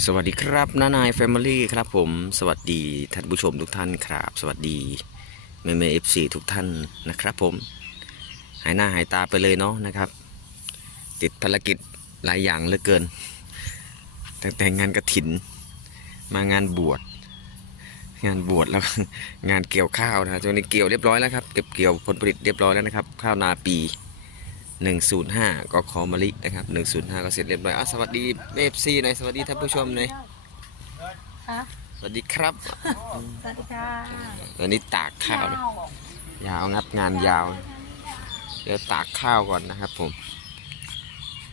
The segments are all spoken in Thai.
สวัสดีครับน้านายแฟมิลี่ครับผม สวัสดีท่านผู้ชมทุกท่านครับ สวัสดีเมเมเอฟซีทุกท่านนะครับผม หายหน้าหายตาไปเลยเนาะนะครับ ติดภารกิจหลายอย่างเหลือเกินตั้งแต่งานกระถิน มางานบวชงานบวชแล้วงานเกี่ยวข้าวนะครับตอนนี้เกี่ยวเรียบร้อยแล้วครับเก็บเกี่ยวผลผลิตเรียบร้อยแล้วนะครับ ข้าวนาปี 105 ก็ขอมะลินะครับ 105 ก็เสร็จเรียบร้อยอะสวัสดีเอฟซีหน่อยสวัสดีท่านผู้ชมหน่อยค่ะสวัสดีครับ สวัสดีค่ะวันนี้ตากข้าวนะยาวงับงานยาว เดี๋ยวตากข้าวก่อนนะครับผม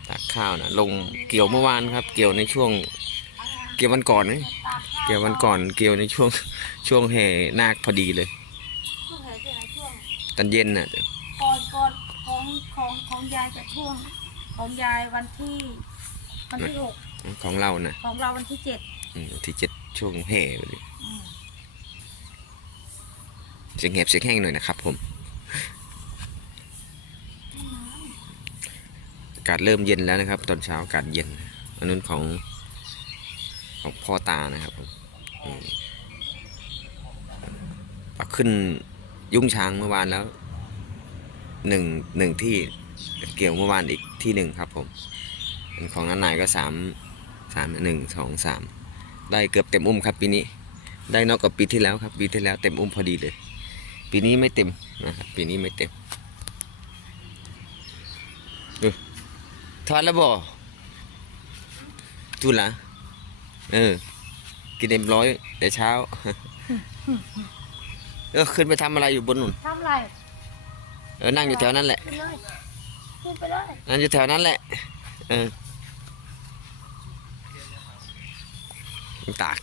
ตากข้าวนะลงเกี่ยวเมื่อวานครับ เกี่ยวในช่วง เกี่ยววันก่อนนะเกี่ยววันก่อน เกี่ยวในช่วงช่วงแห่นาคพอดีเลยช่วงไหนช่วงไหนช่วงตอนเย็นน่ะก่อนก่อน ของของของยายจะช่วงของยายวันที่ วันที่หกของเรานะของเราวันที่เจ็ดอืมที่เจ็ดช่วงแห่พอดีอืมเสียงแหบเสียงแห้งหน่อยนะครับ ผมอากาศเริ่มเย็นแล้วนะครับ ตอนเช้าอากาศเย็นอันนั้นของของพ่อตานะครับผมอืมเอาขึ้นยุ่งช้างเมื่อวานแล้ว หนึ่งหนึ่งที่เกี่ยวเมื่อวานอีกที่หนึ่งครับผมของนันนายก็สามสามหนึ่งสองสามได้เกือบเต็มอุ้มครับปีนี้ ได้นอกกับปีที่แล้วครับปีที่แล้วเต็มอุ้มพอดีเลย ปีนี้ไม่เต็มนะครับปีนี้ไม่เต็มดูทอนแล้วบ่ทุนละเออ กินเต็มร้อยแต่เช้า เออขึ้นไปทำอะไรอยู่บนนู่นทำอะไร เออนั่งอยู่แถวนั้นแหละขึ้นเลยขึ้นไปเลยนั่งอยู่แถวนั้นแหละเออตาก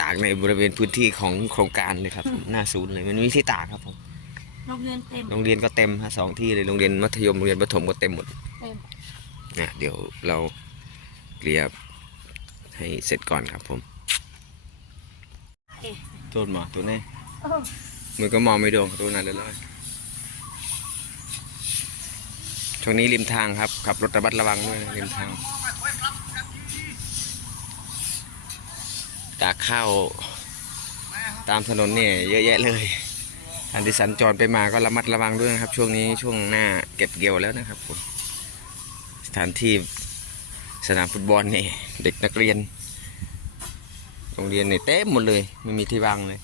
ตากในบริเวณพื้นที่ของโครงการเลยครับผมหน้าศูนย์เลยมันมีที่ตากครับผมโรงเรียนเต็มโรงเรียนก็เต็มฮะสองที่เลยโรงเรียนมัธยมโรงเรียนประถมก็เต็มหมดเต็มนะเดี๋ยวเราเกลี่ยให้เสร็จก่อนครับผมเอ๊ะโทษหมอตัวนี้เออมือก็มองไม่โดนตัวนั้นเลยเลย ช่วงนี้ริมทางครับ ขับรถระมัดระวังด้วยนะริมทาง ตากข้าวตามถนนเนี่ยเยอะแยะเลยอันที่สัญจรไปมาก็ระมัดระวังด้วยนะครับ ช่วงนี้ช่วงหน้าเก็บเกี่ยวแล้วนะครับผมสถานที่สนามฟุตบอลนี่เด็กนักเรียนโรงเรียนเนี่ยเต็มหมดเลย ไม่มีที่ว่างเลย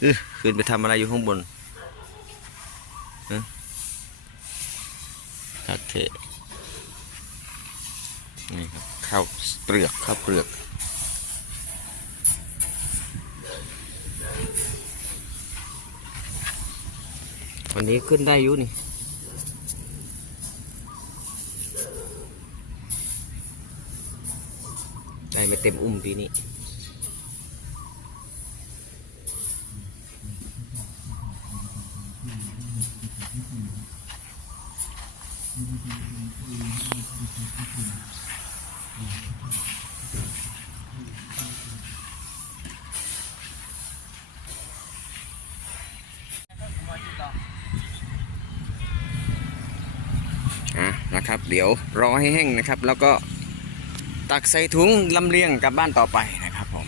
เออขึ้นไปทำอะไรอยู่ข้างบนฮะ โอเคนี่ครับข้าวเปลือกข้าวเปลือกวันนี้ขึ้นได้อยู่นี่ได้ไม่เต็มอุ้มปีนี้ อะนะครับ เดี๋ยวรอให้แห้งนะครับ แล้วก็ตักใส่ถุงลำเลียงกลับบ้านต่อไปนะครับผม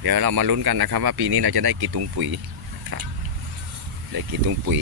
เดี๋ยวเรามาลุ้นกันนะครับ ว่าปีนี้เราจะได้กี่ถุงปุ๋ยนะครับได้กี่ถุงปุ๋ย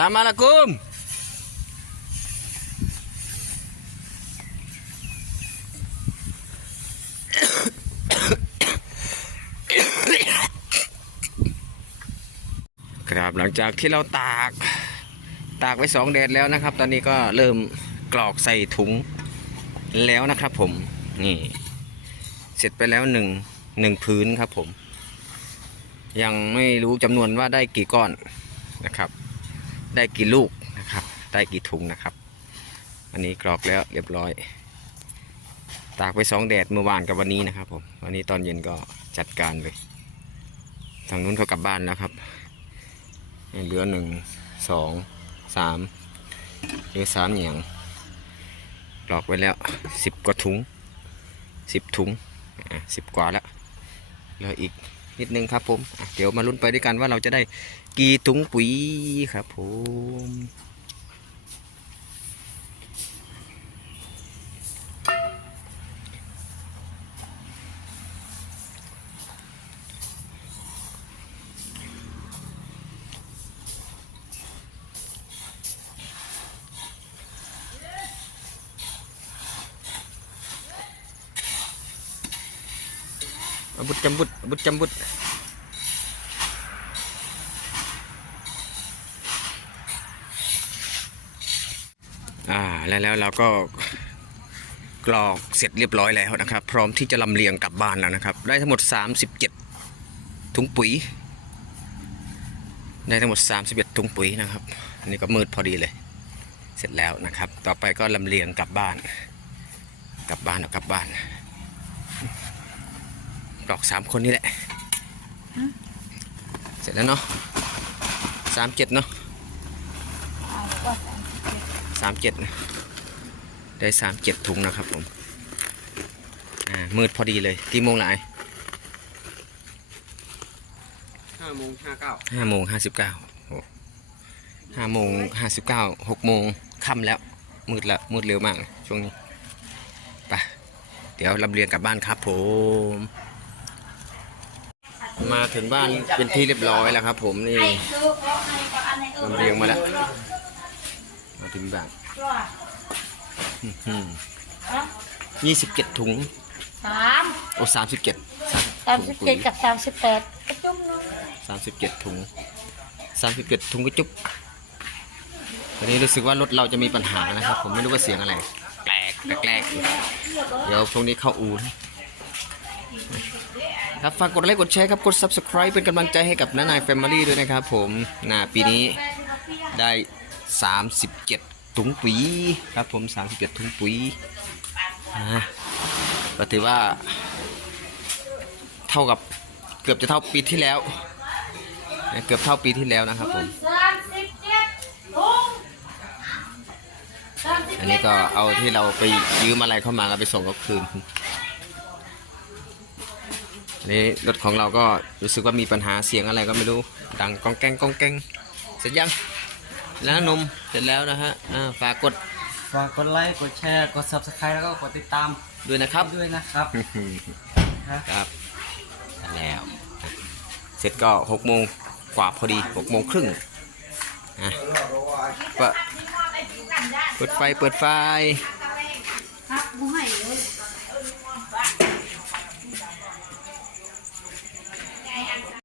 Lama lakum. ครับหลังจากที่เราตากตากไว้สองแดดแล้วนะครับ ตอนนี้ก็เริ่มกรอกใส่ถุงแล้วนะครับผมนี่ เสร็จไปแล้วหนึ่งหนึ่งพื้นครับผม ยังไม่รู้จำนวนว่าได้กี่ก้อนนะครับ ได้กี่ลูกนะครับ ได้กี่ถุงนะครับ อันนี้กรอกแล้วเรียบร้อย ตากไปสองแดดเมื่อวานกับวันนี้นะครับผม วันนี้ตอนเย็นก็จัดการเลย ทางนู้นเขากลับบ้านแล้วครับ เหลือหนึ่งสองสามเหลือสามเหนียงหลอกไว้แล้วสิบกว่าถุงสิบถุงอะสิบกว่าแล้วเหลืออีก นิดนึงครับผม เดี๋ยวมาลุ้นไปด้วยกันว่าเราจะได้กี่ถุงปุ๋ยครับผม บุดจำบุดอาบุดจำบุดอ่าแล้วแล้วเราก็กรอกเสร็จเรียบร้อยแล้วนะครับ พร้อมที่จะลำเลียงกลับบ้านแล้วนะครับ ได้ทั้งหมด 37 ถุงปุ๋ย ได้ทั้งหมด 31 ถุงปุ๋ยนะครับ อันนี้ก็มืดพอดีเลย เสร็จแล้วนะครับ ต่อไปก็ลำเลียงกลับบ้าน กลับบ้านเอากลับบ้าน ดอกสามคนนี่แหละ เสร็จแล้วเนาะสามเจ็ดเนาะเอาว่าสามสิบเจ็ดสามเจ็ดได้สามเจ็ดถุงนะครับผม อ่า มืดพอดีเลยที่โมงละไอห้าโมงห้าเก้าห้าโมงห้าสิบเก้าห้าโมงห้าสิบเก้าหกโมงค่ำแล้ว มืดละมืดเร็วมากเลยช่วงนี้ ไป เดี๋ยวลำเลียงกลับบ้านครับผม มาถึงบ้านเป็นที่เรียบร้อยแล้วครับ ผมนี่ลำเลียงมาแล้วมาถึงบ้านยี่สิบเจ็ดถุงสามโอ้สามสิบเจ็ดสามสิบเจ็ดกับสามสิบแปดจุ่มน้องสามสิบเจ็ดถุงสามสิบเจ็ดถุงก็จุ๊บวันนี้รู้สึกว่ารถเราจะมีปัญหานะครับ ผมไม่รู้ว่าเสียงอะไร แปลกแปลกๆเดี๋ยวพรุ่งนี้เข้าอูนะ ครับฝากกดไลค์กดแชร์ครับกด subscribe เป็นกำลังใจให้กับน้านายแฟมิลี่ด้วยนะครับผมนาปีนี้ได้ 37 ถุงปุ๋ยครับผม 37 ถุงปุ๋ยอ่าก็ถือว่า เท่ากับเกือบจะเท่าปีที่แล้วนะเกือบเท่าปีที่แล้วนะครับผมอันนี้ก็เอาที่เราไปยืมอะไรเข้ามาแล้วไปส่งก็คืน นนี้รถของเราก็รู้สึกว่ามีปัญหาเสียงอะไรก็ไม่รู้ ดังก้องแกงก้องแกงเสร็จยังแล้วนมเสร็จแล้วนะฮะอ่าฝากกดฝากกดไลค์กดแชร์กด subscribe แล้วก็กดติดตามด้วยนะครับด้วยนะครับครับแล้วเสร็จก็หกโมงกว่าพอดีหกโมงครึ่งอะเปิดเปิดไฟเปิดไฟ